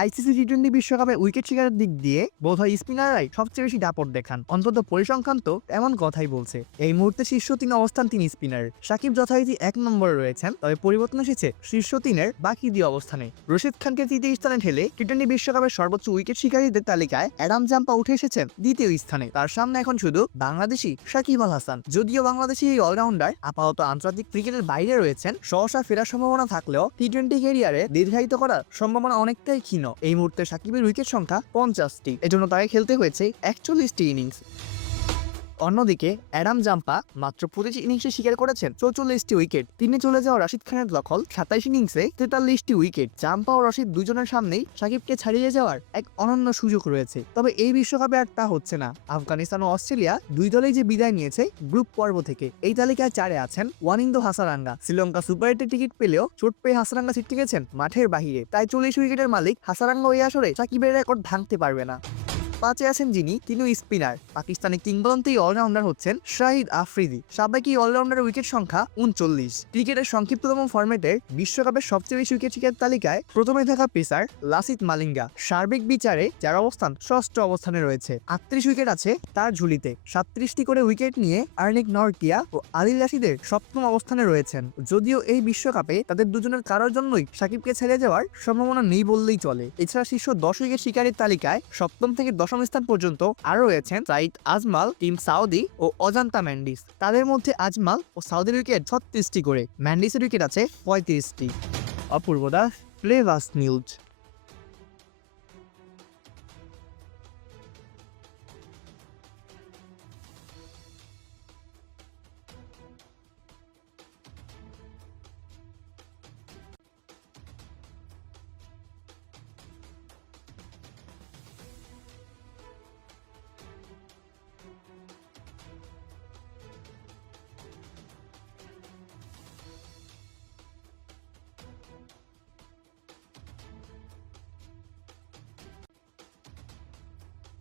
ICC T twenty বিশ্বকাপে wicket শিকারের দিক দিয়ে বোধহয় স্পিনাররাই সবচেয়ে বেশি দাপট দেখান। অন্তত পরিসংখ্যান তো এমন কথাই বলছে। এই মুহূর্তে শীর্ষ তিন অবস্থান তিন স্পিনার। সাকিব যথারীতি এক নম্বরে রয়েছেন, তবে পরিবর্তন এসেছে শীর্ষ তিনের বাকি দুই অবস্থানে। রশিদ খানকে তৃতীয় স্থানে ঠেলে টি টোয়েন্টি বিশ্বকাপের সর্বোচ্চ উইকেট শিকারীদের তালিকায় অ্যাডাম জাম্পা উঠে এসেছেন দ্বিতীয় স্থানে। তার সামনে এখন শুধু বাংলাদেশি সাকিব আল হাসান। যদিও বাংলাদেশি এই অলরাউন্ডার, আপাতত আন্তর্জাতিক ক্রিকেটের বাইরে রয়েছেন, সহসা ফেরার সম্ভাবনা থাকলেও টি টোয়েন্টি ক্যারিয়ারে দীর্ঘায়িত করার সম্ভাবনা অনেকটাই ক্ষীণ। এই মুহূর্তে সাকিবের উইকেট সংখ্যা পঞ্চাশটি। এজন্য তাকে খেলতে হয়েছে একচল্লিশটি ইনিংস। অন্যদিকে, অ্যাডাম জাম্পা মাত্র পঁচিশ ইনিংসে শিকার করেছেন চৌচল্লিশটি উইকেট। তিনি চলে যাওয়া রাশিদ খানের দখল সাতাইশ ইনিংসে তেতাল্লিশটি উইকেট। জাম্পা ও রশিদ দুজনের সামনেই সাকিবকে ছাড়িয়ে যাওয়ার এক অনন্য সুযোগ রয়েছে। তবে এই বিশ্বকাপে আর তা হচ্ছে না। আফগানিস্তান ও অস্ট্রেলিয়া দুই দলেই যে বিদায় নিয়েছে গ্রুপ পর্ব থেকে, এই তালিকায় চারে আছেন ওয়ানিন্দো হাসারাঙ্গা। শ্রীলঙ্কা সুপার এইটে টিকিট পেলেও চোট পেয়ে হাসারাঙ্গা ছিটকে গেছেন মাঠের বাহিরে। তাই চল্লিশ উইকেটের মালিক হাসারাঙ্গা ওই আসরে সাকিবের রেকর্ড ভাঙতে পারবে না। পাঁচে আছেন যিনি তিনি স্পিনার। পাকিস্তানের কিংবদন্তি অলরাউন্ডার হচ্ছেন শাহিদ আফ্রিদি। সাবেক অলরাউন্ডারের উইকেট সংখ্যা উনচল্লিশ। ক্রিকেটের সংক্ষিপ্ততম ফরম্যাটের বিশ্বকাপের সবচেয়ে বেশি উইকেট শিকার তালিকায় প্রথমে থাকা পেসার লাসিত মালিঙ্গা। সার্বিক বিচারে যার অবস্থান ষষ্ঠ অবস্থানে রয়েছে। আটত্রিশ উইকেট আছে তার ঝুলিতে। সাতত্রিশটি করে উইকেট নিয়ে আর্নিক নরকিয়া ও আদিল রাশিদের সপ্তম অবস্থানে রয়েছেন। যদিও এই বিশ্বকাপে তাদের দুজনের কারোর জন্যই সাকিবকে ছেড়ে যাওয়ার সম্ভাবনা নেই বললেই চলে। এছাড়া শীর্ষ দশ উইকেট শিকারের তালিকায় সপ্তম থেকে দশম স্থান পর্যন্ত আরও রয়েছেন সাইদ আজমাল, টিম সাউদি ও অজান্তা ম্যান্ডিস। তাদের মধ্যে আজমাল ও সাউদির উইকেট ছত্রিশটি করে, ম্যান্ডিসের উইকেট আছে পঁয়ত্রিশটি। Apurba Das, play news.